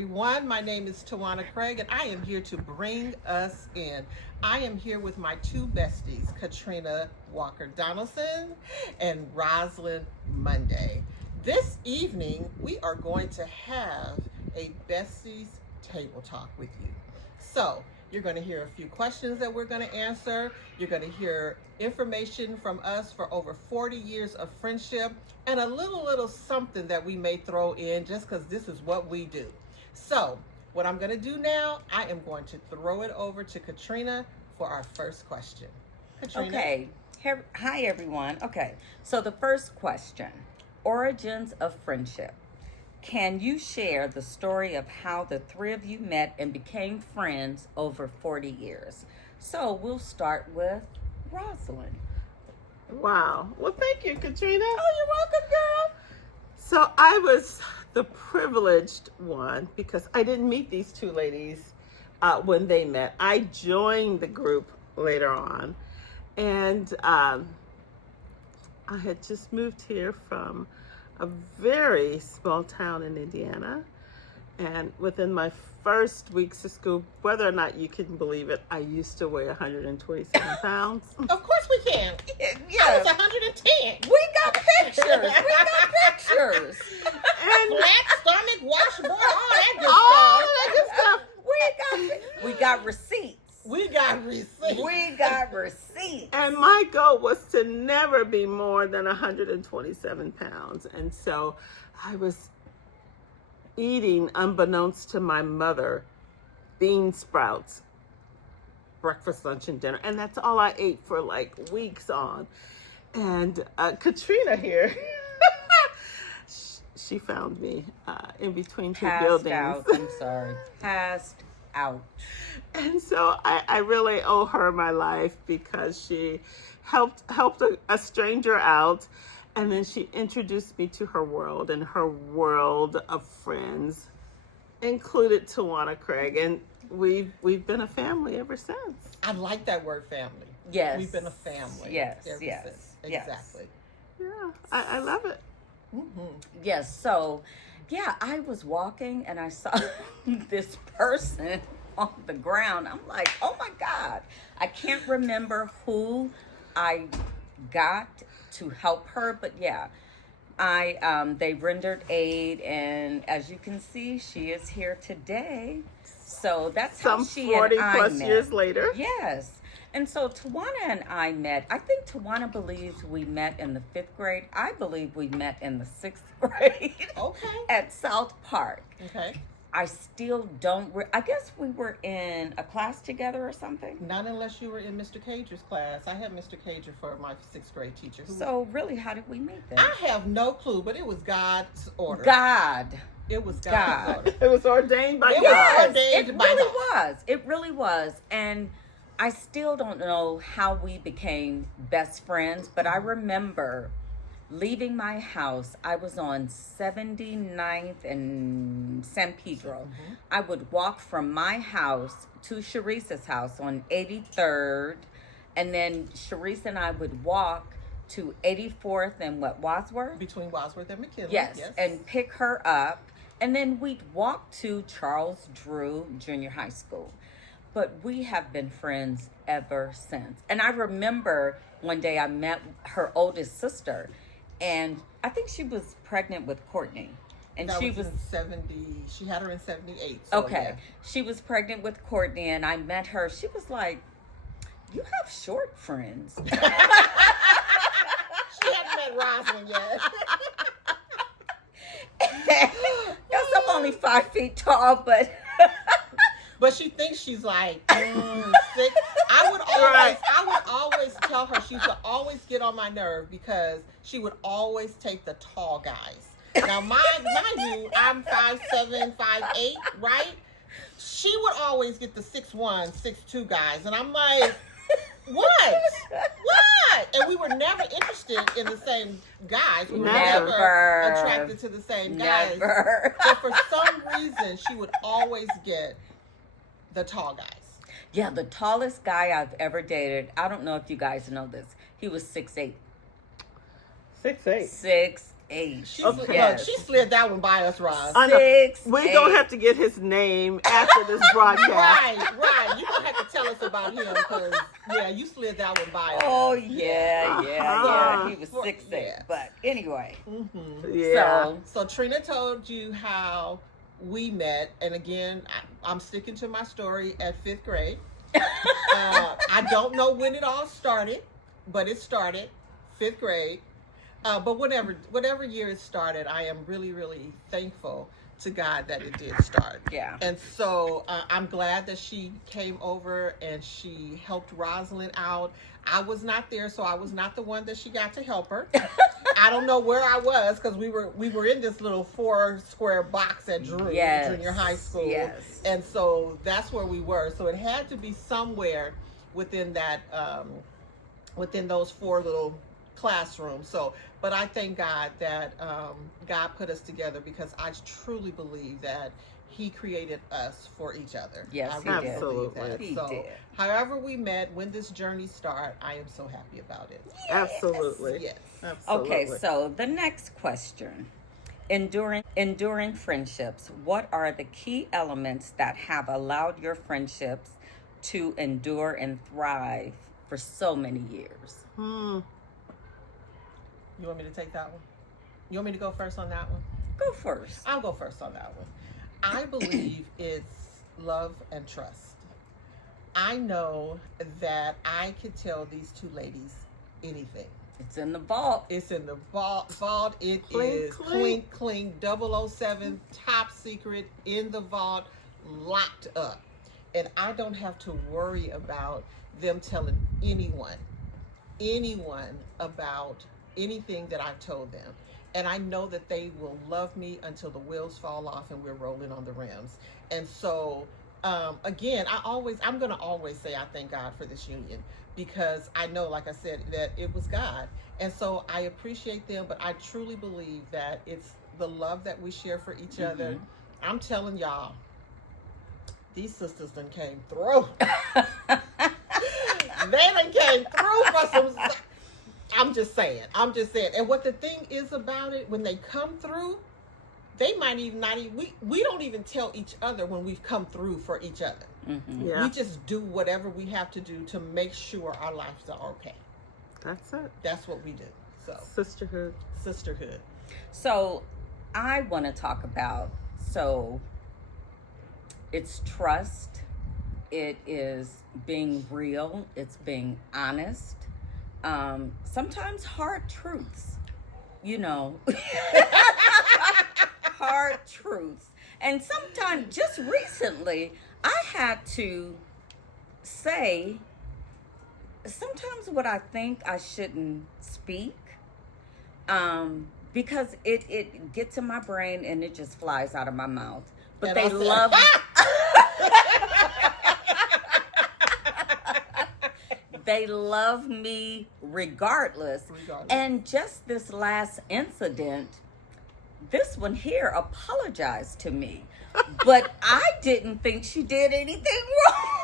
everyone. My name is Tawana Craig, and I am here to bring us in. I am here with my two besties, Katrina Walker Donaldson and Rosalind Monday. This evening, we are going to have a besties table talk with you. So, you're going to hear a few questions that we're going to answer. You're going to hear information from us for over 40 years of friendship and a little something that we may throw in just because this is what we do. So, what I'm going to do now, I am going to throw it over to Katrina for our first question. Katrina. Okay. Hi, everyone. Okay. So, the first question, origins of friendship. Can you share the story of how the three of you met and became friends over 40 years? So we'll start with Rosalind. Wow. Well, thank you, Katrina. Oh, you're welcome, girl. So I was the privileged one because I didn't meet these two ladies when they met. I joined the group later on, and I had just moved here from a very small town in Indiana, and within my first weeks of school, whether or not you can believe it, I used to weigh 127 pounds. Of course we can. Yes. I was 110. We got pictures. And Flat stomach, washboard, all that good all stuff. that good stuff. We got receipts. We got receipts. We got receipts. And my goal was to never be more than 127 pounds. And so I was eating, unbeknownst to my mother, bean sprouts, breakfast, lunch, and dinner. And that's all I ate for like weeks on. And Katrina here, she found me in between two buildings. Out. I'm sorry. Passed out. And so I really owe her my life because she helped a stranger out, and then she introduced me to her world, and her world of friends included Tawana Craig, and we've been a family ever since. I like that word family. Yes. We've been a family. Yes. Ever Yes. since. Yes. Exactly. Yeah, I love it. Mm-hmm. Yes. So, yeah, I was walking and I saw this person on the ground. I'm like, oh my God. I can't remember who I got to help her, but yeah, they rendered aid, and as you can see, she is here today. So that's how she 40 and I plus met. years later. Yes. And so Tawana and I met. I think Tawana believes we met in the 5th grade. I believe we met in the 6th grade. Okay. At South Park. Okay. I still don't. I guess we were in a class together or something. Not unless you were in Mr. Cager's class. I had Mr. Cager for my 6th grade teacher. So really, how did we meet then? I have no clue, but it was God's order. God. It was God's order. It was ordained by It God. was ordained It by really God. was. It really was. And I still don't know how we became best friends, but I remember leaving my house. I was on 79th and San Pedro. Mm-hmm. I would walk from my house to Sharice's house on 83rd, and then Sharice and I would walk to 84th and Wadsworth? Between Wadsworth and McKinley. Yes, and pick her up. And then we'd walk to Charles Drew Junior High School. But we have been friends ever since. And I remember one day I met her oldest sister, and I think she was pregnant with Courtney. And that she was was in 70. She had her in 78. So okay. Yeah. She was pregnant with Courtney, and I met her. She was like, "You have short friends." She hadn't met Rosalind yet. Yes, I'm only 5 feet tall, but But she thinks she's like 6. I would always tell her she would always get on my nerve because she would always take the tall guys. Now, mind you, I'm 5'7", 5'8", right? She would always get the 6'1", 6'2" guys, and I'm like, what? And we were never interested in the same guys. We were never attracted to the same guys. Never. So for some reason, she would always get the tall guys. Yeah, the tallest guy I've ever dated, I don't know if you guys know this, he was 6'8". 6'8". 8. Okay. She slid that one by us, Roz. I know. 6. We're 8. going to have to get his name after this broadcast. Right. You're going to have to tell us about him because, yeah, you slid that one by us. Oh, yeah. He was 6'8". Yeah. But anyway. Yeah. So Trina told you how we met. And again, I'm sticking to my story at 5th grade. I don't know when it all started, but it started 5th grade. But whatever year it started, I am really, really thankful to God that it did start. Yeah. And so I'm glad that she came over and she helped Rosalind out. I was not there, so I was not the one that she got to help her. I don't know where I was because we were in this little 4-square box at Drew Junior High School. Yes. And so that's where we were. So it had to be somewhere within that within those 4 little classrooms. So, but I thank God that God put us together because I truly believe that He created us for each other. Yes, I He really did. believe that. He So, did. however we met, when this journey started, I am so happy about it. Absolutely. Yes. Absolutely. Okay, so the next question. Enduring friendships, what are the key elements that have allowed your friendships to endure and thrive for so many years? You want me to take that one? You want me to go first on that one? Go first. I'll go first on that one. I believe it's love and trust. I know that I could tell these 2 ladies anything. It's in the vault. It's in the vault. It Clink, is clink. clink 007, top secret, in the vault, locked up. And I don't have to worry about them telling anyone about anything that I told them. And I know that they will love me until the wheels fall off and we're rolling on the rims. And so, again, I'm going to always say I thank God for this union because I know, like I said, that it was God. And so I appreciate them, but I truly believe that it's the love that we share for each other. I'm telling y'all, these sisters done came through. They done came through for some. I'm just saying. And what the thing is about it, when they come through, they might even not even, we don't even tell each other when we've come through for each other. Yeah. We just do whatever we have to do to make sure our lives are okay. That's it. That's what we do. So Sisterhood. So I want to talk about, it's trust, it is being real, it's being honest, sometimes hard truths, hard truths. And sometimes, just recently, I had to say sometimes what I think I shouldn't speak, because it gets in my brain and it just flies out of my mouth. But they love they love me regardless. And just this last incident, this one here apologized to me, but I didn't think she did anything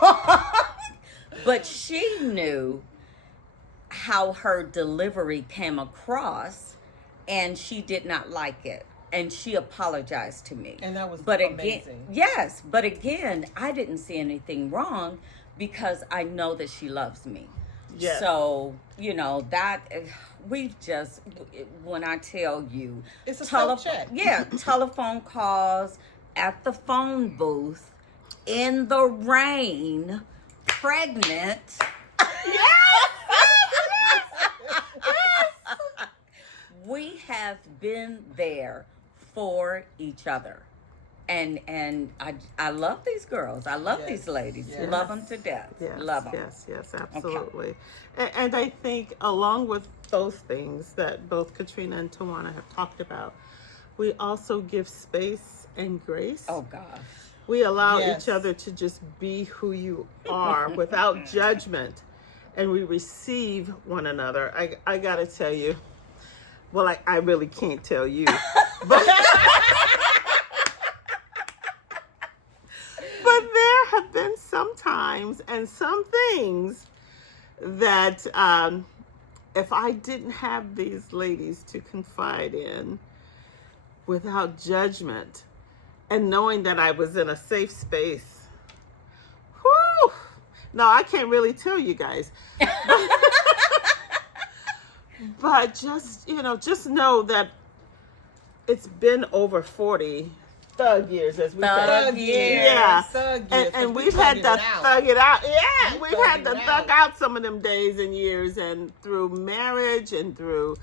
wrong. But she knew how her delivery came across, and she did not like it. And she apologized to me. And that was amazing. Yes, but again, I didn't see anything wrong because I know that she loves me. Yes. So, that we've just, when I tell you, it's a self-check. Yeah, telephone calls at the phone booth, in the rain, pregnant. We have been there for each other. And I love these girls. I love these ladies. Yes. Love them to death. Yes, Love them. yes, absolutely. Okay. And I think along with those things that both Katrina and Tawana have talked about, we also give space and grace. Oh, gosh. We allow each other to just be who you are without judgment. And we receive one another. I got to tell you, well, I really can't tell you. But there have been some times and some things that if I didn't have these ladies to confide in without judgment and knowing that I was in a safe space, whew, no, I can't really tell you guys. But just, just know that it's been over 40 thug years, as we say. Thug years. Yeah. Thug years, 'cause And we we've had thugging to it out. thug it out. Yeah, we've had to thugging it thug out. out some of them days and years, and through marriage and through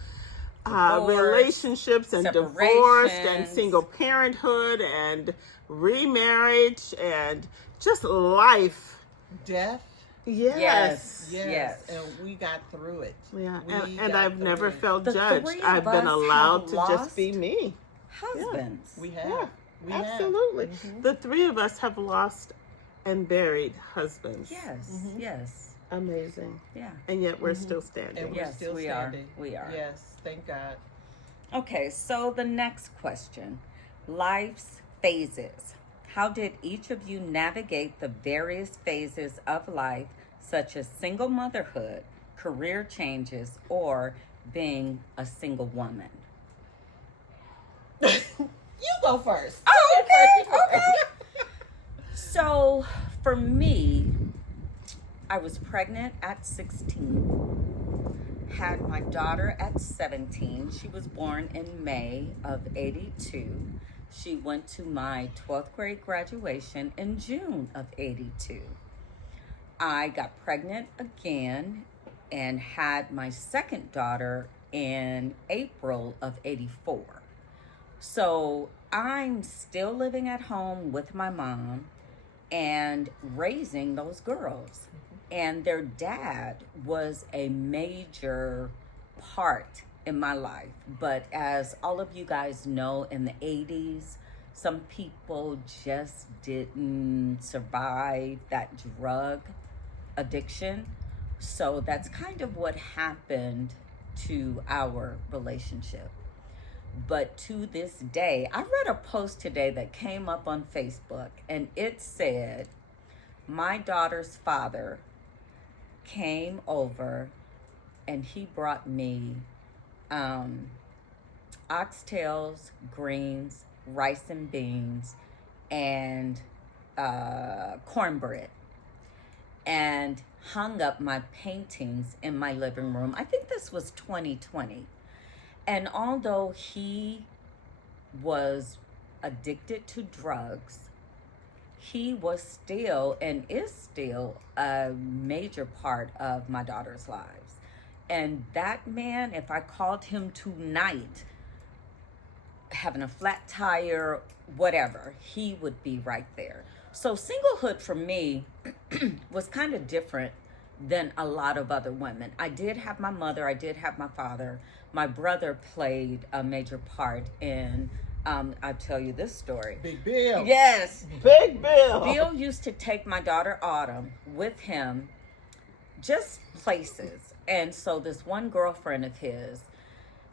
Divorce, relationships and divorce and separations. single parenthood and remarriage and just life. Death. Yes. Yes. And we got through it. Yeah, We and got I've through never it. felt The judged. three of I've been us allowed have to lost just be me. Husbands. We have. Yeah, We have. absolutely. Mhm. The three of us have lost and buried husbands. Yes. Mhm. Yes. Amazing. Yeah. And yet we're Mhm. still standing. And we're Yes, still we are. standing. We are. Yes, thank God. Okay, so the next question. Life's phases. How did each of you navigate the various phases of life, such as single motherhood, career changes, or being a single woman? You go first. Oh, okay. So for me, I was pregnant at 16, had my daughter at 17. She was born in May of 82. She went to my 12th grade graduation in June of 82. I got pregnant again and had my second daughter in April of 84. So I'm still living at home with my mom and raising those girls. And their dad was a major part in my life. But as all of you guys know, in the 80s, some people just didn't survive that drug addiction. So that's kind of what happened to our relationship. But to this day, I read a post today that came up on Facebook, and it said, my daughter's father came over and he brought me oxtails, greens, rice and beans, and cornbread, and hung up my paintings in my living room. I think this was 2020. And although he was addicted to drugs, he was still and is still a major part of my daughter's lives. And that man, if I called him tonight, having a flat tire, whatever, he would be right there. So singlehood for me was kind of different than a lot of other women. I did have my mother, I did have my father. My brother played a major part in, I'll tell you this story. Big Bill. Yes. Big Bill. Bill used to take my daughter Autumn with him just places. And so this one girlfriend of his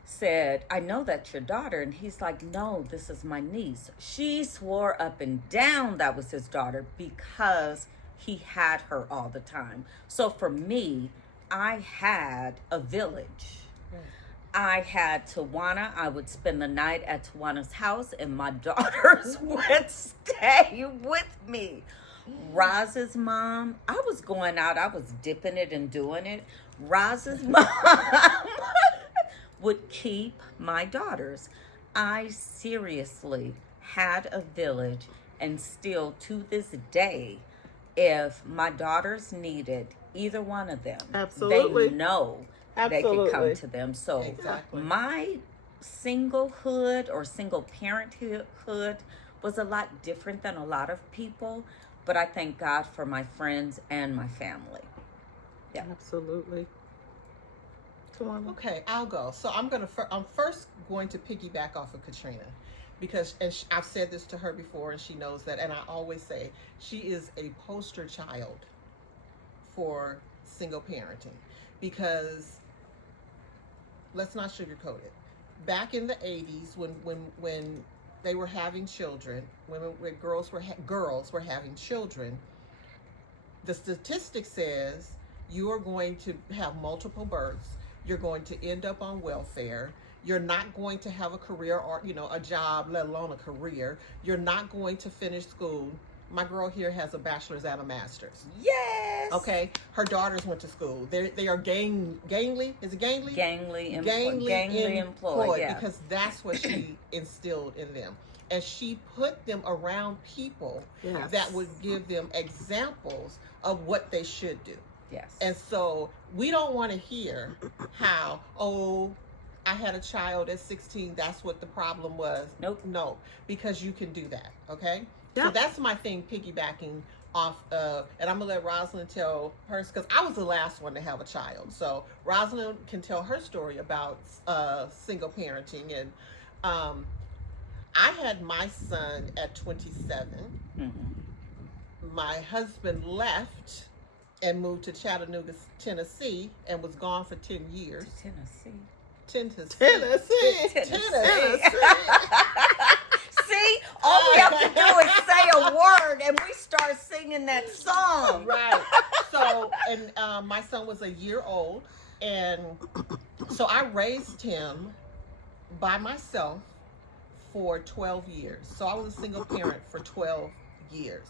said, I know that's your daughter. And he's like, no, this is my niece. She swore up and down that was his daughter because he had her all the time. So for me, I had a village. I had Tawana. I would spend the night at Tawana's house, and my daughters would stay with me. Roz's mom, I was going out, I was dipping it and doing it. Roz's mom would keep my daughters. I seriously had a village, and still to this day, if my daughters needed either one of them, Absolutely. they know they could come to them. So Exactly. my singlehood or single parenthood was a lot different than a lot of people, but I thank God for my friends and my family. Yeah. Absolutely. Come on. Okay, I'll go. So I'm first going to piggyback off of Katrina, because I've said this to her before, and she knows that. And I always say she is a poster child for single parenting, because let's not sugarcoat it. Back in the 80s, when they were having children, when girls were having children, the statistic says you are going to have multiple births. You're going to end up on welfare. You're not going to have a career or, a job, let alone a career. You're not going to finish school. My girl here has a bachelor's and a master's. Yes. Okay. Her daughters went to school. They are gangly. Is it gangly? Gangly employed. Yeah. Because that's what she instilled in them. And she put them around people that would give them examples of what they should do. Yes. And so we don't want to hear how, I had a child at 16. That's what the problem was. Nope. No, because you can do that. Okay. Yep. So that's my thing, piggybacking off of, and I'm gonna let Rosalind tell hers because I was the last one to have a child. So Rosalind can tell her story about single parenting, and I had my son at 27. Mm-hmm. My husband left and moved to Chattanooga, Tennessee, and was gone for 10 years. Tennessee. See, all we have to do is say a word and we start singing that song. Right. So, and my son was a year old, and so I raised him by myself for 12 years. So I was a single parent for 12 years.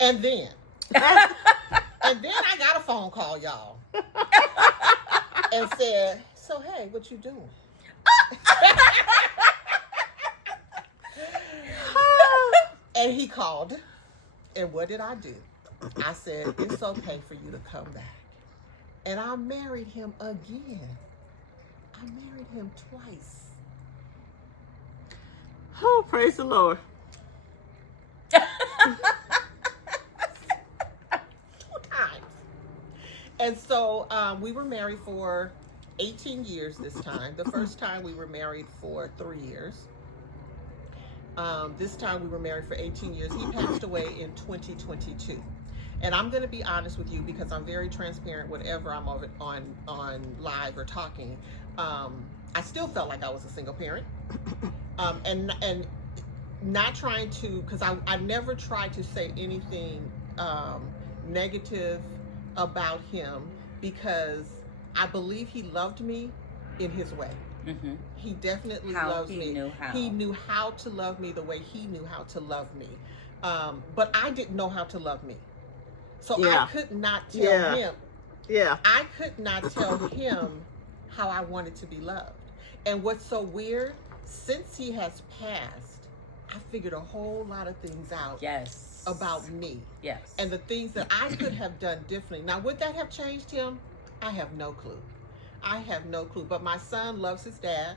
And then I got a phone call, y'all, and said, "So hey, what you doing?" And he called, and what did I do? I said, "It's okay for you to come back." And I married him again. I married him twice. Oh, praise the Lord. 2 times. And so we were married for 18 years this time. The first time we were married for 3 years. This time we were married for 18 years. He passed away in 2022. And I'm going to be honest with you because I'm very transparent whenever I'm on live or talking. I still felt like I was a single parent. And not trying to, because I never tried to say anything negative about him, because I believe he loved me in his way. Mm-hmm. He definitely loves me. He knew how to love me the way he knew how to love me. But I didn't know how to love me. So I could not tell him. Yeah. I could not tell him how I wanted to be loved. And what's so weird, since he has passed, I figured a whole lot of things out about me. Yes. And the things that I could have done differently. Now, would that have changed him? I have no clue. I have no clue. But my son loves his dad.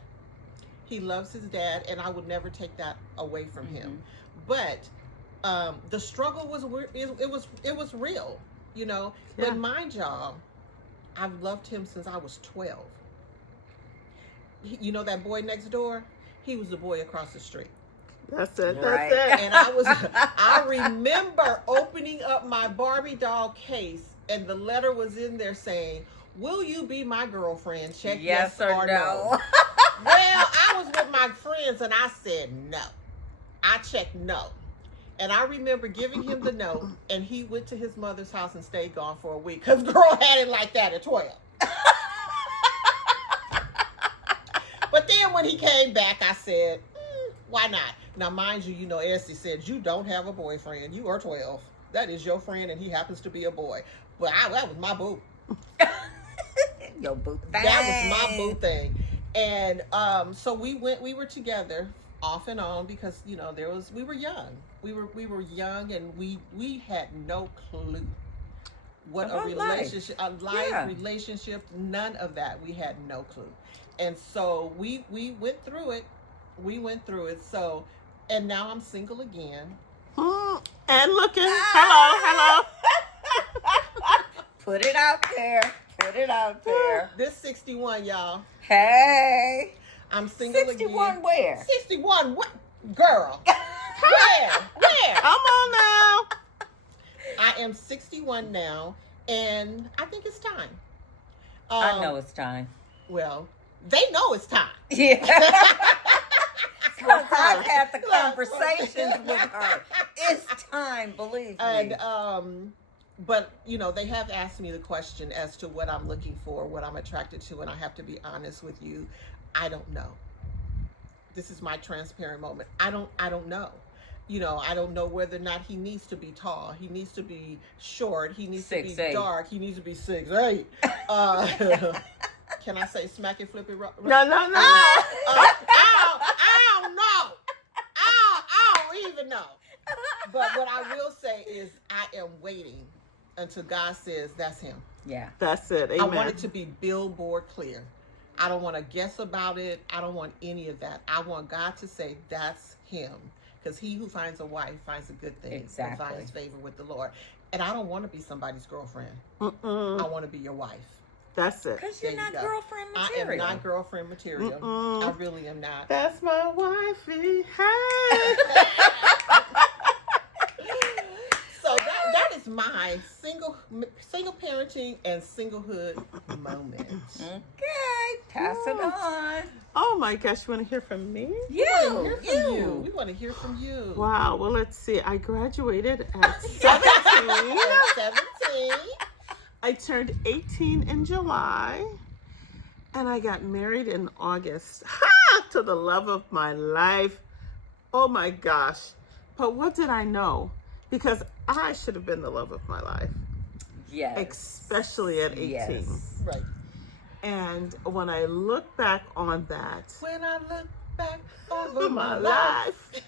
He loves his dad, and I would never take that away from him. But the struggle was it was real, you know. Yeah. But mind y'all, I've loved him since I was 12. You know that boy next door? He was the boy across the street. That's it. Right. That's it. And I remember opening up my Barbie doll case, and the letter was in there saying, "Will you be my girlfriend? Check yes or no." Well, I was with my friends, and I said no. I checked no. And I remember giving him the note, and he went to his mother's house and stayed gone for a week, because girl had it like that at 12. But then when he came back, I said, why not? Now, mind you, you know, Essie said, you don't have a boyfriend. You are 12. That is your friend, and he happens to be a boy. But that was my boo. Your boo thing. That was my boo thing. And so we were together off and on because, you know, we were young. We were young, and we had no clue what a relationship, a life relationship, none of that. We had no clue. And so we went through it. We went through it. So, and now I'm single again. And looking. Hello. Put it out there. Put it out there. This 61, y'all. Hey. I'm single 61 again. where? 61 what? Girl. Where? Come on now. I am 61 now, and I think it's time. I know it's time. Well, they know it's time. Yeah. Because I've had the conversations with her. It's time, believe me. And but you know, they have asked me the question as to what I'm looking for, what I'm attracted to, and I have to be honest with you. I don't know. This is my transparent moment. I don't know. You know, I don't know whether or not he needs to be tall. He needs to be short. He needs to be 6'8". dark. He needs to be 6'8". Can I say smack it, flip it? No. I don't know. I don't even know. But what I will say is I am waiting until God says that's him. Yeah. That's it. Amen. I want it to be billboard clear. I don't want to guess about it. I don't want any of that. I want God to say that's him. Because he who finds a wife finds a good thing. Exactly. And finds favor with the Lord. And I don't want to be somebody's girlfriend. Mm-mm. I want to be your wife. That's it. Because you're There you not go. girlfriend I material. am not girlfriend material. Mm-mm. I really am not. That's my wifey. Hey. So that is my single parenting and singlehood moment. Okay, pass it on. Oh my gosh, you want to hear from me? We want to hear from you. Wow. Well, let's see. I graduated at 17. At 17. I turned 18 in July. And I got married in August. To the love of my life. Oh my gosh. But what did I know? Because I should have been the love of my life. Yes. Especially at 18. Yes. Right. And when I look back on that, When I look back over for my my life, life.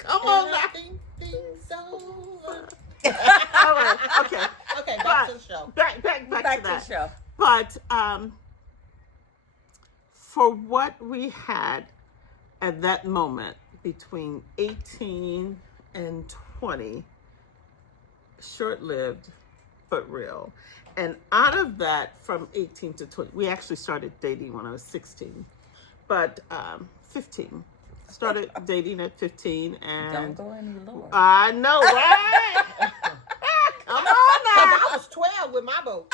Come and on I now. think things over. All right. Okay. Okay, back to the show. Back Back to to that. the show. But for what we had at that moment between 18 and 20, short-lived but real. And out of that, from 18 to 20, we actually started dating when I was 16, but 15. Started dating at 15, and Don't go any lower. I know, right? Come on now. I was 12 with my boat.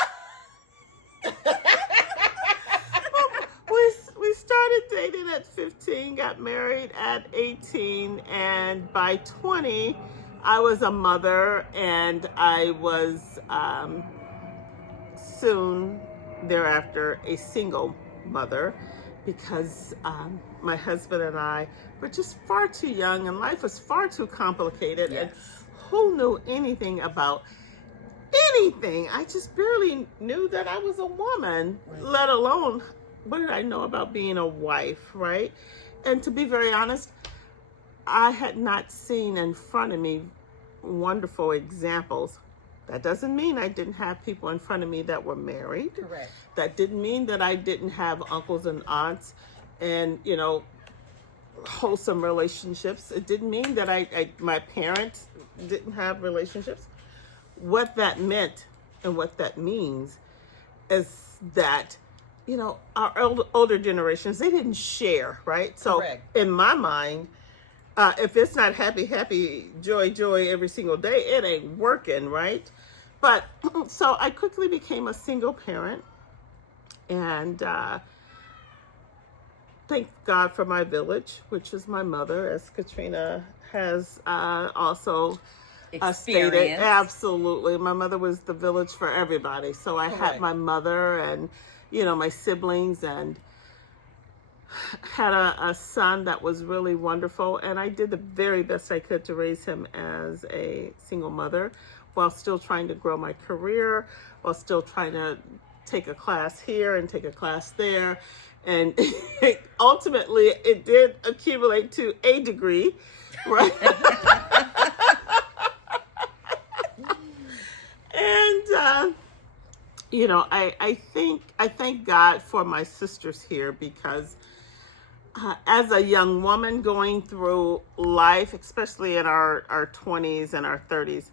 We started dating at 15, got married at 18, and by 20, I was a mother, and I was soon thereafter a single mother because my husband and I were just far too young, and life was far too complicated, Yes. and who knew anything about anything? I just barely knew that I was a woman, let alone what did I know about being a wife, right? And to be very honest, I had not seen in front of me wonderful examples. That doesn't mean I didn't have people in front of me that were married. Correct. That didn't mean that I didn't have uncles and aunts and, you know, wholesome relationships. It didn't mean that my parents didn't have relationships. What that meant and what that means is that, you know, our older generations, they didn't share, right? So Correct. in my mind, if it's not happy, joy every single day, it ain't working, right? But so I quickly became a single parent, and thank God for my village, which is my mother, as Katrina has also stated. Experience. Absolutely. My mother was the village for everybody. So I had Correct. my mother and, you know, my siblings, and had a son that was really wonderful. And I did the very best I could to raise him as a single mother while still trying to grow my career, while still trying to take a class here and take a class there. And ultimately, it did accumulate to a degree, right? And, you know, I thank God for my sisters here, because as a young woman going through life, especially in our 20s and our 30s,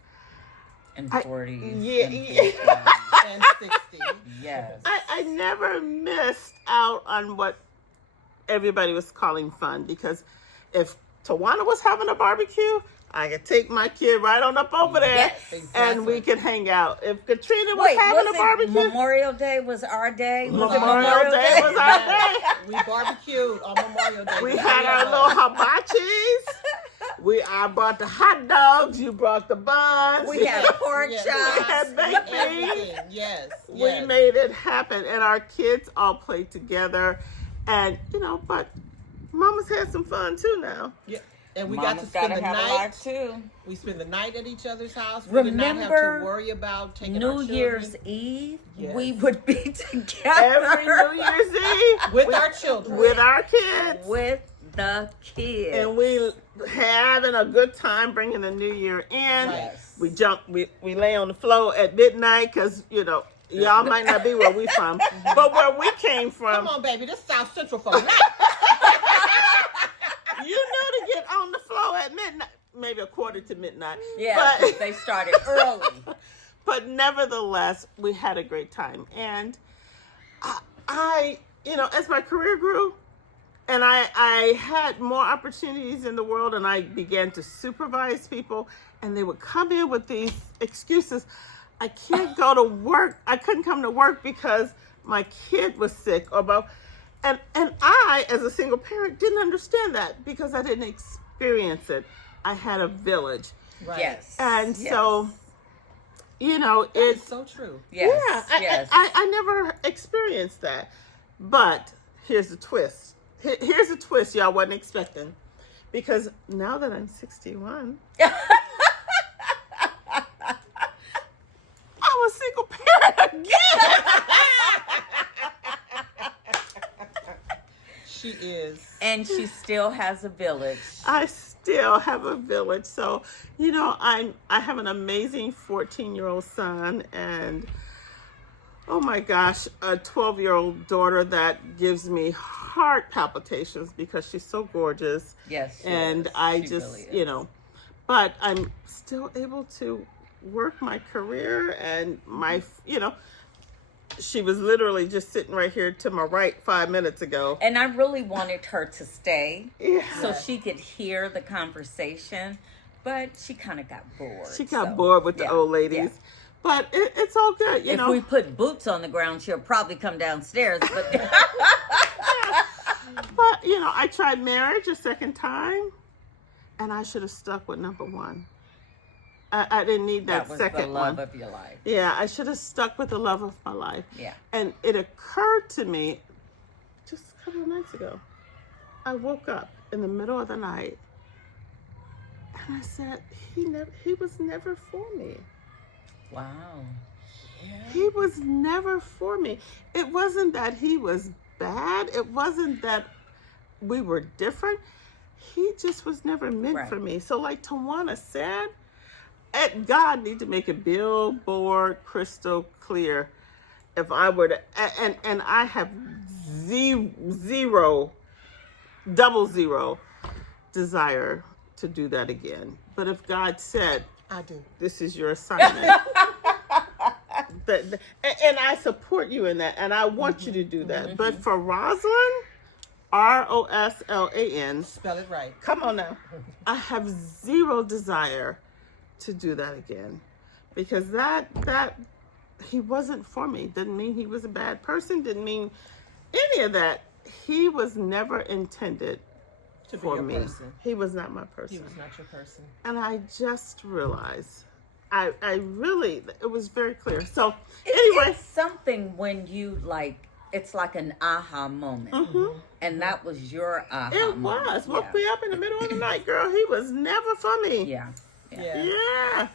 And 40s. Yeah, and yeah. 50s. And 60. Yes. I never missed out on what everybody was calling fun, because if Tawana was having a barbecue, I could take my kid right on up over there, Yes. and we could hang out. If Katrina was Wait, having was a barbecue, Memorial Day was our day? Was it Memorial Day was our day. We barbecued on Memorial Day. We had our little hibachis. I brought the hot dogs. You brought the buns. We had pork Yes. chops. We had baked beans. Everything. Yes. We made it happen, and our kids all played together, and but Mama's had some fun too now. Yeah. And we Mama's got to spend the have a night. life too. We spend the night at each other's house. We did not have Remember to worry about taking our New children. Year's Eve, Yes. we would be together Every New Year's Eve With our children. with our kids, with the kids. and we having a good time bringing the New Year in. Yes. We jump. We lay on the floor at midnight because y'all might not be where we from, but where we came from. Come on, baby. This is South Central for life. You know to get on the floor at midnight, maybe a quarter to midnight. Yeah, but they started early. But nevertheless, we had a great time. And I as my career grew and I had more opportunities in the world and I began to supervise people and they would come in with these excuses. I can't go to work. I couldn't come to work because my kid was sick or both. And I, as a single parent, didn't understand that because I didn't experience it. I had a village. Right. Yes. And yes. so, It's it's so true. Yes. yeah, yes. I never experienced that. But here's the twist. Here's a twist y'all wasn't expecting. Because now that I'm 61, I'm a single parent again. She is. And she still has a village. I still have a village. So, I have an amazing 14-year-old son and oh my gosh, a 12-year-old daughter that gives me heart palpitations because she's so gorgeous. Yes. she And is. I She just, really is. but I'm still able to work my career and my, she was literally just sitting right here to my right 5 minutes ago. And I really wanted her to stay Yeah. so she could hear the conversation, but she kind of got bored. She got so, bored with the yeah, old ladies. yeah. But it's all good, If we put boots on the ground, she'll probably come downstairs. But But, I tried marriage a second time, and I should have stuck with number one. I didn't need that, was second the love one. of your life. Yeah, I should have stuck with the love of my life. Yeah. And it occurred to me just a couple of nights ago. I woke up in the middle of the night, and I said, he was never for me. Wow. He was never for me. It wasn't that he was bad. It wasn't that we were different. He just was never meant Right. for me. So like Tawana said, God need to make it billboard crystal clear. If I were to, and I have double zero desire to do that again. But if God said, I do. this is your assignment. And I support you in that, and I want you to do that. But for Rosalind, Roslan, Spell it right. come on now, I have zero desire to do that again, because that he wasn't for me. Didn't mean he was a bad person. Didn't mean any of that. He was never intended To be for your me. person. He was not my person. He was not your person. And I just realized, I really, it was very clear. So anyway, It's something when you it's like an aha moment. And that was your aha it moment. was. Woke Yeah. me up in the middle of the night, girl. He was never for me. Yeah. Yeah. Yeah,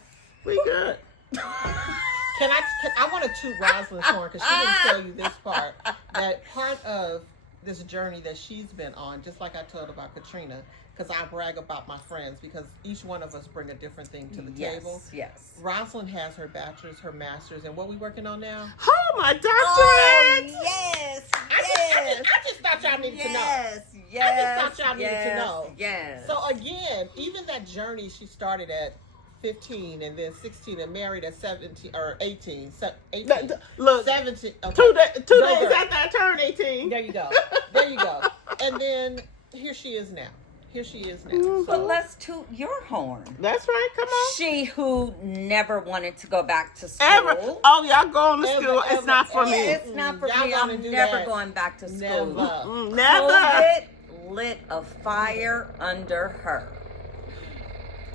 we good. I want to toot Rosalind's horn because she didn't tell you this part. That part of this journey that she's been on, just like I told about Katrina, because I brag about my friends because each one of us bring a different thing to the table. Yes. Rosalind has her bachelor's, her master's, and what we working on now? Oh, my doctorate. yes. I just thought y'all needed to know. Yes. I just thought y'all needed to know. Yes. So again, even that journey she started at 15 and then 16 and married at 17 or 18. 18. Look, 17. Okay. 2 days girl. after I turned 18. There you go. There you go. And then here she is now. But let's toot your horn. That's right. Come on. She who never wanted to go back to school. Ever. Oh, y'all going to school. Ever, it's not for ever. me. It's not for Y'all me. gonna I'm do never that. going back to school. Never. Never. COVID lit a fire under her.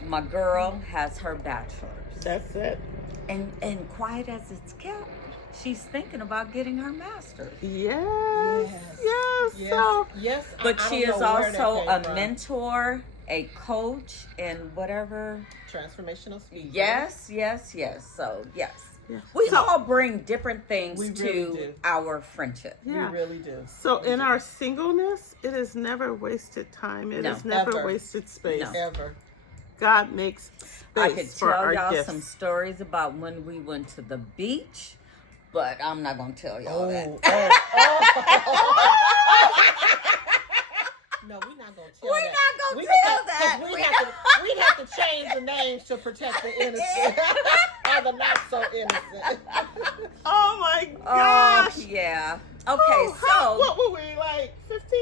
my girl has her bachelor's. That's it. And quiet as it's kept, she's thinking about getting her master's. Yes. So, yes. But I she don't is know where that also came a from. mentor, a coach, and whatever. Transformational speaker. Yes. So, yes. yeah. We So- all bring different things We to really do. our friendship. yeah. We really do. So We in do. our singleness, it is never wasted time. It No. is never Ever. wasted space. No. Ever. God makes space I could for tell our y'all gifts. some stories about when we went to the beach, but I'm not going to tell y'all that. No, we're not gonna tell We're that. not gonna We tell have- that. 'cause we'd have to change the names to protect the innocent or the not so innocent. Oh my Oh, gosh. yeah. Okay, What were we, like 15?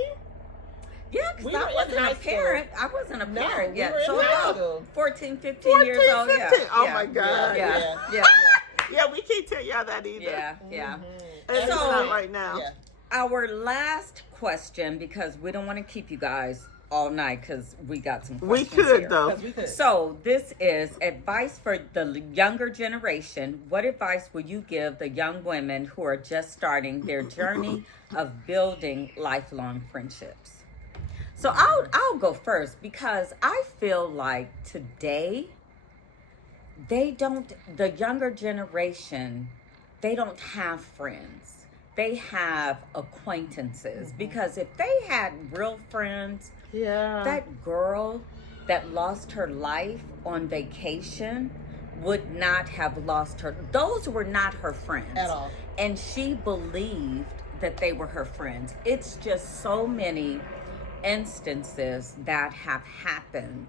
yeah, because We I were in wasn't high a parent. I wasn't a No, parent we yet. were in So high about school. 14, 15 years 14, old. 15. Yeah. Oh yeah. my God. Yeah. Yeah, we can't tell y'all that either. Yeah. It's So- not right now. Yeah. Our last question, because we don't want to keep you guys all night because we got some We questions could here. though. 'Cause we could. So this is advice for the younger generation. What advice will you give the young women who are just starting their journey of building lifelong friendships? So I'll go first because I feel like today the younger generation, they don't have friends. They have acquaintances because if they had real friends, Yeah. that girl that lost her life on vacation would not have lost her. Those were not her friends. At all. And she believed that they were her friends. It's just so many instances that have happened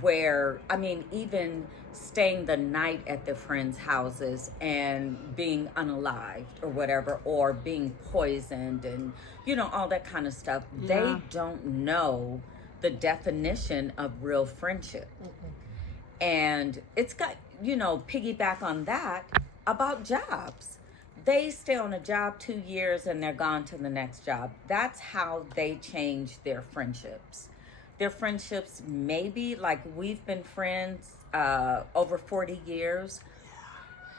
where, I mean, even staying the night at the friends' houses and being unalived or whatever, or being poisoned and, you know, all that kind of stuff. Yeah. They don't know the definition of real friendship. And it's got, you know, piggyback on that about jobs. They stay on a job 2 years and they're gone to the next job. That's how they change their friendships. Their friendships, maybe like we've been friends over 40 years.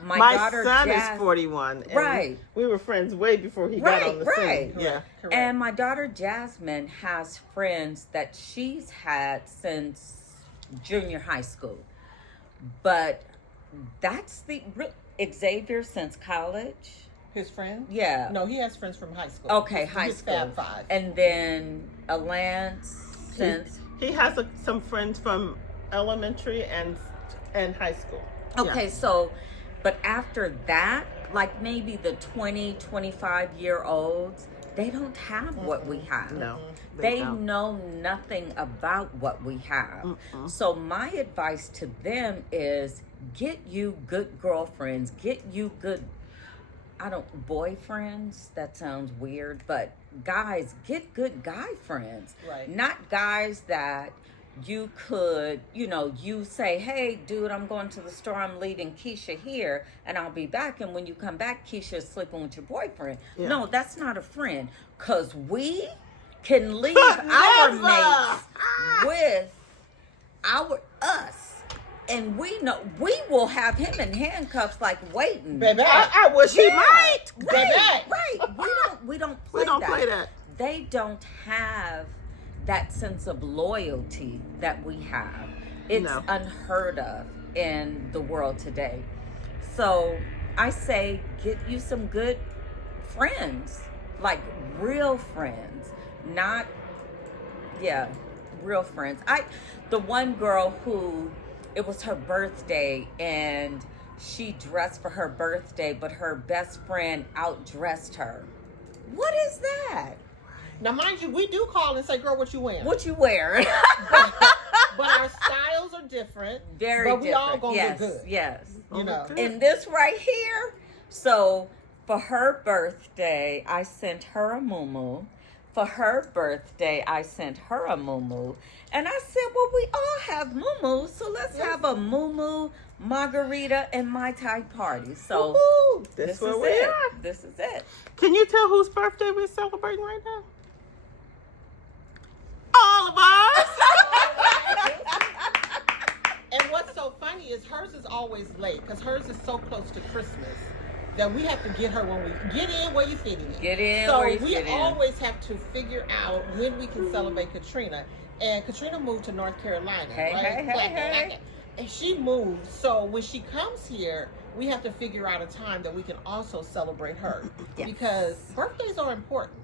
My daughter son Jazz, is 41. And Right. We were friends way before he got on the Right. scene. Yeah. Correct. And my daughter Jasmine has friends that she's had since junior high school. But that's the Xavier since college. His friend? Yeah. No, he has friends from high school. Okay, His- high his school. Fab Five. And then Alance since. He has some friends from elementary and high school. Okay, so, but after that, like maybe the 20, 25-year-olds, they don't have what we have. No. They don't. know nothing about what we have. So my advice to them is get you good girlfriends, get you good, boyfriends, that sounds weird, but guys, get good guy friends. Right. Not guys that you could, you know, you say, hey, dude, I'm going to the store, I'm leaving Keisha here, and I'll be back. And when you come back, Keisha is sleeping with your boyfriend. Yeah. No, that's not a friend. Because we can leave our Never. mates with us. And we know we will have him in handcuffs, like waiting. Baby. I wish he Yeah. might. Right. We don't play We don't that. play that. They don't have that sense of loyalty that we have. It's No. unheard of in the world today. So I say get you some good friends, like real friends, not real friends. The one girl who it was her birthday and she dressed for her birthday, but her best friend outdressed her. What is that? Now, mind you, we do call and say, girl, what you wearing? What you wearing? But our styles are different. Very But we different. all gonna yes, look good. Yes. You know. Good. And this right here, so for her birthday, I sent her a muumuu. For her birthday, I sent her a muumuu. And I said, well, we all have muumuus, so let's have a muumuu, margarita, and Mai Tai party. So Woo-hoo. this This is where we it. are. This is it. Can you tell whose birthday we're celebrating right now? All of us. what's so funny is hers is always late because hers is so close to Christmas that we have to get her when we get in where you fit in. Get in So where you we fit in. always have to figure out when we can celebrate Katrina. And Katrina moved to North Carolina, Hey, right? hey. And she moved. So when she comes here, we have to figure out a time that we can also celebrate her. Yes. Because birthdays are important.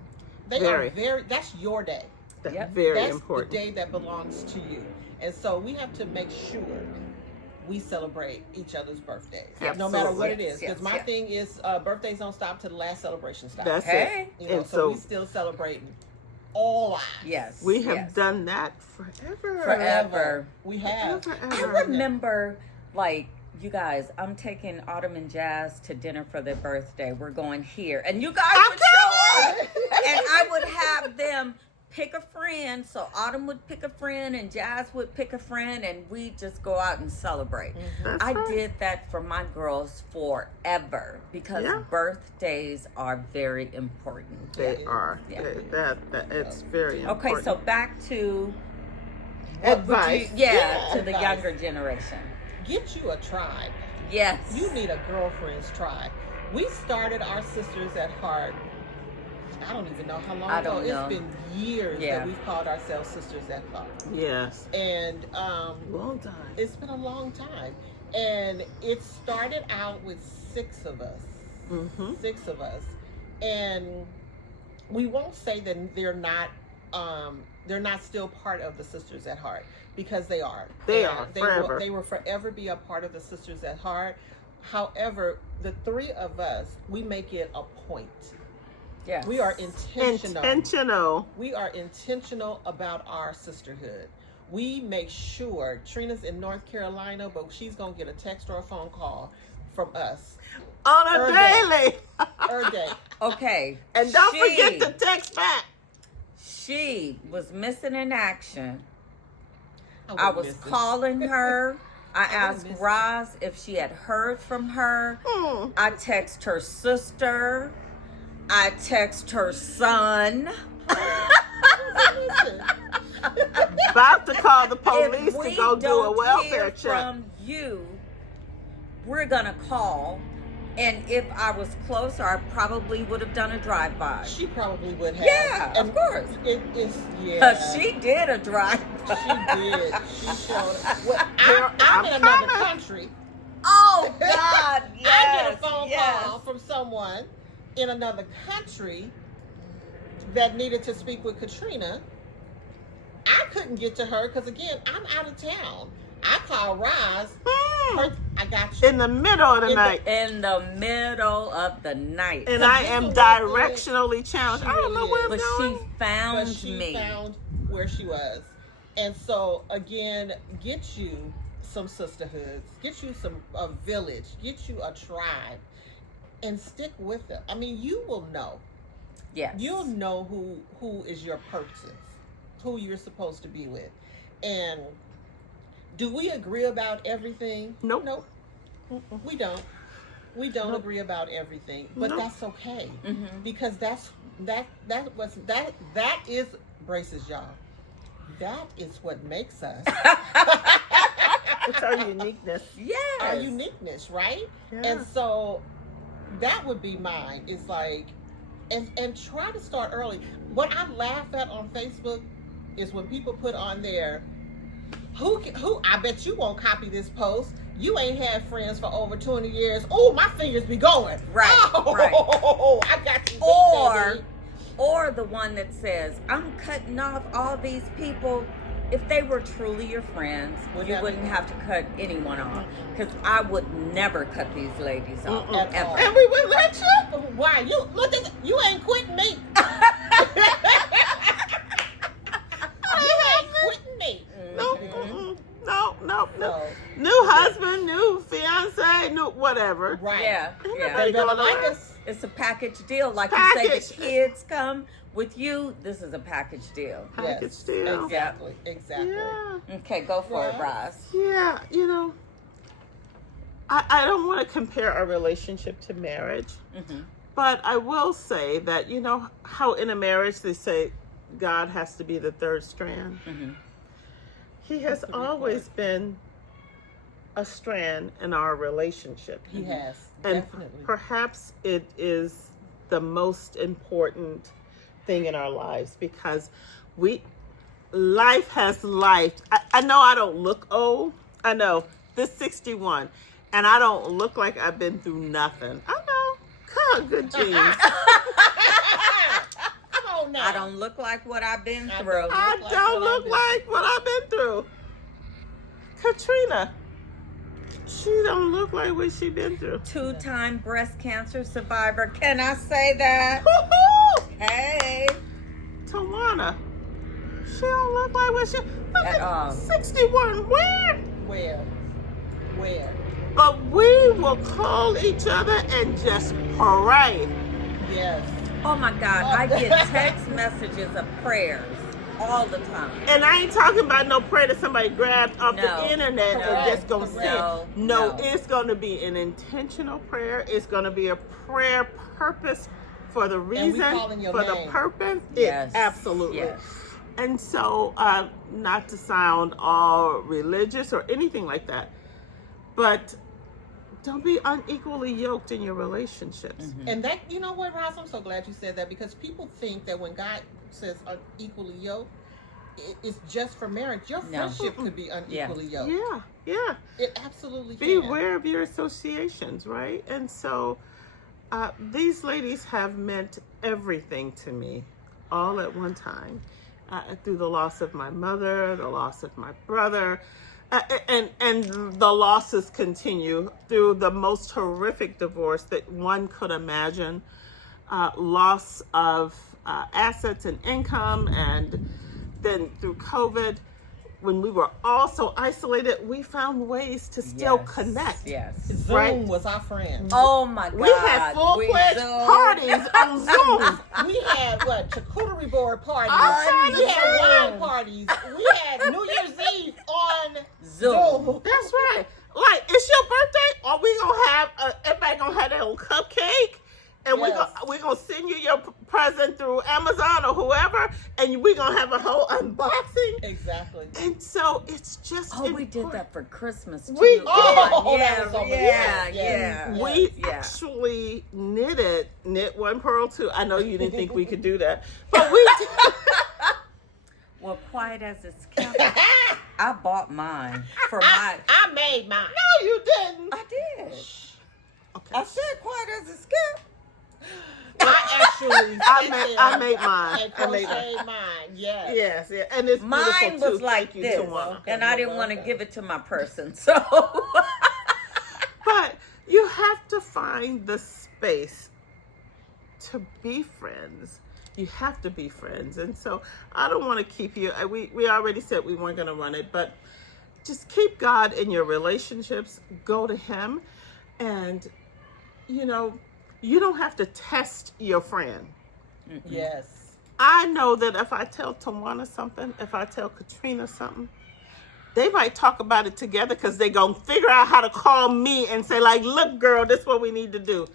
They Very. are very, that's your day. That's Yep. very That's important. the day that belongs to you. And so we have to make sure we celebrate each other's birthdays, no matter what it is. Because my thing is, birthdays don't stop till the last celebration stops. That's Hey. it. You know, And so we still celebrating all lives. Yes. we have yes. done that forever. Forever. We have. I remember, like, you guys, I'm taking Autumn and Jazz to dinner for their birthday. We're going here. And you guys would show up. And I would have them pick a friend. So Autumn would pick a friend and Jazz would pick a friend. And we'd just go out and celebrate. That's I right. did that for my girls forever because Yeah. birthdays are very important. They are. Yeah. That it's very important. Okay, so back to Advice. to the Advice. younger generation. Get you a tribe. Yes. You need a girlfriend's tribe. We started our Sisters at Heart. I don't even know how long I ago. don't know. It's been years Yeah. that we've called ourselves Sisters at Heart. Yes. And Long time. it's been a long time. And it started out with 6 of us. Mm-hmm. 6 of us. And we won't say that they're not still part of the Sisters at Heart, because they are. They And are, they forever. They will forever be a part of the Sisters at Heart. However, the 3 of us, we make it a point. Yes. We are intentional. Intentional. We are intentional about our sisterhood. We make sure Trina's in North Carolina, but she's gonna get a text or a phone call from us On a Every daily. every day. Okay. And don't She- forget to text back. She was missing in action. I wouldn't was miss it. calling her. I asked miss it. Roz if she had heard from her. Hmm. I text her sister. I text her son. Listen. About to call the If police we to go do a don't welfare hear check. from you, we're gonna call. And if I was closer, I probably would have done a drive-by. She probably would have. Yeah, of course. It is, yeah. Cause she did a drive-by. She did. She showed up. Well, Girl, I'm in I'm another coming. country. Oh God! Yes, I get a phone yes. call from someone in another country that needed to speak with Katrina. I couldn't get to her because, again, I'm out of town. I called Roz. I got you. In the middle of the In the- night. In the middle of the night. And I am She directionally challenged. She I don't know really where I'm But going. she found But she me. found where she was. And so, again, get you some sisterhoods, get you a village, get you a tribe, and stick with them. I mean, you will know. Yes. You'll know who is your person, who you're supposed to be with. And do we agree about everything? Nope. Nope. We don't. We don't Nope. agree about everything, but Nope. that's okay, Mhm. because that is braces, y'all. That is what makes us It's our uniqueness. Yes. our uniqueness, right? Yeah. And so that would be mine. It's like, and try to start early. What I laugh at on Facebook is when people put on there, who I bet you won't copy this post. You ain't had friends for over 20 years. Oh, my fingers be going. Right, Oh, right. I got you. Or the one that says, I'm cutting off all these people. If they were truly your friends, you wouldn't have to cut anyone off. Because I would never cut these ladies off. At Ever. all. And we would let you. Why? You look at you ain't quitting me. You ain't quitting me. No, Mhm. no, no, no. So, New husband, new fiance, new whatever. right. Yeah, Ain't yeah. nobody They better going like around. us. It's a package deal. Like you say, Package. the kids come with you. This is a package deal. Package Yes, deal. Exactly. Exactly. Yeah. Okay, go for it, Yeah. Roz. Yeah, you know, I don't want to compare our relationship to marriage, Mm-hmm. but I will say that, you know, how in a marriage they say God has to be the third strand. Mm-hmm. He has That's a big always been a strand in our relationship. He has, And definitely. perhaps it is the most important thing in our lives because life has life. I know I don't look old. I know this 61, and I don't look like I've been through nothing. I know. God, good genes. Come on now. I don't look like what I've been through. I don't look like what I've been through. Katrina, she don't look like what she been through. 2-time breast cancer survivor. Can I say that? Woo-hoo! Hey. Tawana, she don't look like what she. Look At all. 61. Where? But we will call each other and just pray. Yes. Oh my God, I get text messages of prayers all the time. And I ain't talking about no prayer that somebody grabbed off No. the internet and just gonna Correct. send. No. No, it's gonna be an intentional prayer. It's gonna be a prayer purpose for the reason, calling your for name. the purpose. Yes. Absolutely. Yes. And so, not to sound all religious or anything like that, but don't be unequally yoked in your relationships. And that, you know what, Roz, I'm so glad you said that because people think that when God says unequally yoked, it's just for marriage. Your No. friendship could be unequally yoked. Yeah. It absolutely Be can. aware of your associations, right? And so these ladies have meant everything to me all at one time. Through the loss of my mother, the loss of my brother, and the losses continue through the most horrific divorce that one could imagine, loss of assets and income, and then through COVID, when we were all so isolated, we found ways to still connect. Yes. Zoom Right. was our friend. Oh my God. We had full-fledged Zoom. parties on Zoom. We had charcuterie board parties. I'm trying to We had say. wine parties. We had New Year's Eve on Zoom. Zoom. That's right. Like, it's your birthday, or we gonna have everybody gonna have their own cupcake, and Yes. we gonna send you your present through Amazon or whoever, and we gonna have a whole unboxing. Exactly. And so it's just Oh, we did important. that for Christmas too. We did. Oh, yeah, that was over. yeah, Yes, yeah. yes. We Yeah. actually knit one pearl too. I know you didn't think we could do that, but we did. Well, quiet as it's kept, I bought mine for my. I made mine. No, you didn't. I did. Okay. I said quiet as it's kept. I actually I made mine. and I made mine. crocheted mine. Yes. Yes, yeah, and it's Mine beautiful was too. like Thank you, this, Tawana. and I didn't want to Okay. give it to my person, so. But you have to find the space to be friends. You have to be friends. And so I don't want to keep you. We already said we weren't going to run it, but just keep God in your relationships. Go to Him. And, you know, you don't have to test your friend. Yes. I know that if I tell Tawana something, if I tell Katrina something, they might talk about it together because they're going to figure out how to call me and say, like, look, girl, this is what we need to do.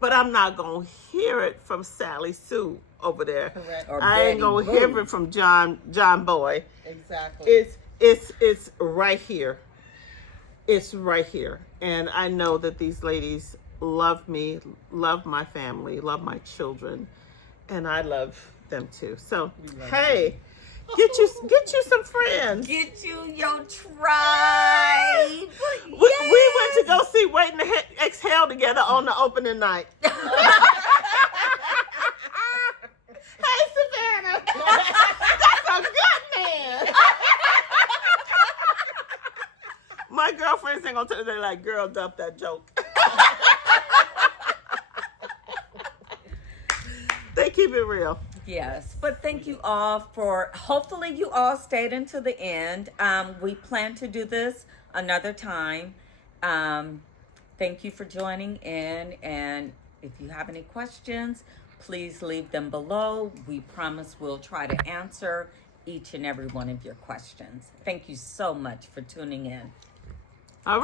But I'm not going to hear it from Sally Sue over there. Correct. Or I ain't Betty going to Boo. hear it from John Boy. Exactly. It's right here. It's right here. And I know that these ladies love me, love my family, love my children, and I love them too. So, hey, get you some friends. Get you your tribe. We went to go see Waiting to Exhale together on the opening night. Hey, Savannah. That's a good man. My girlfriends ain't gonna tell you, they're like, girl, dump that joke. They keep it real. Yes, but thank you all for, hopefully you all stayed until the end. We plan to do this another time. Thank you for joining in, and if you have any questions, please leave them below. We promise we'll try to answer each and every one of your questions. Thank you so much for tuning in.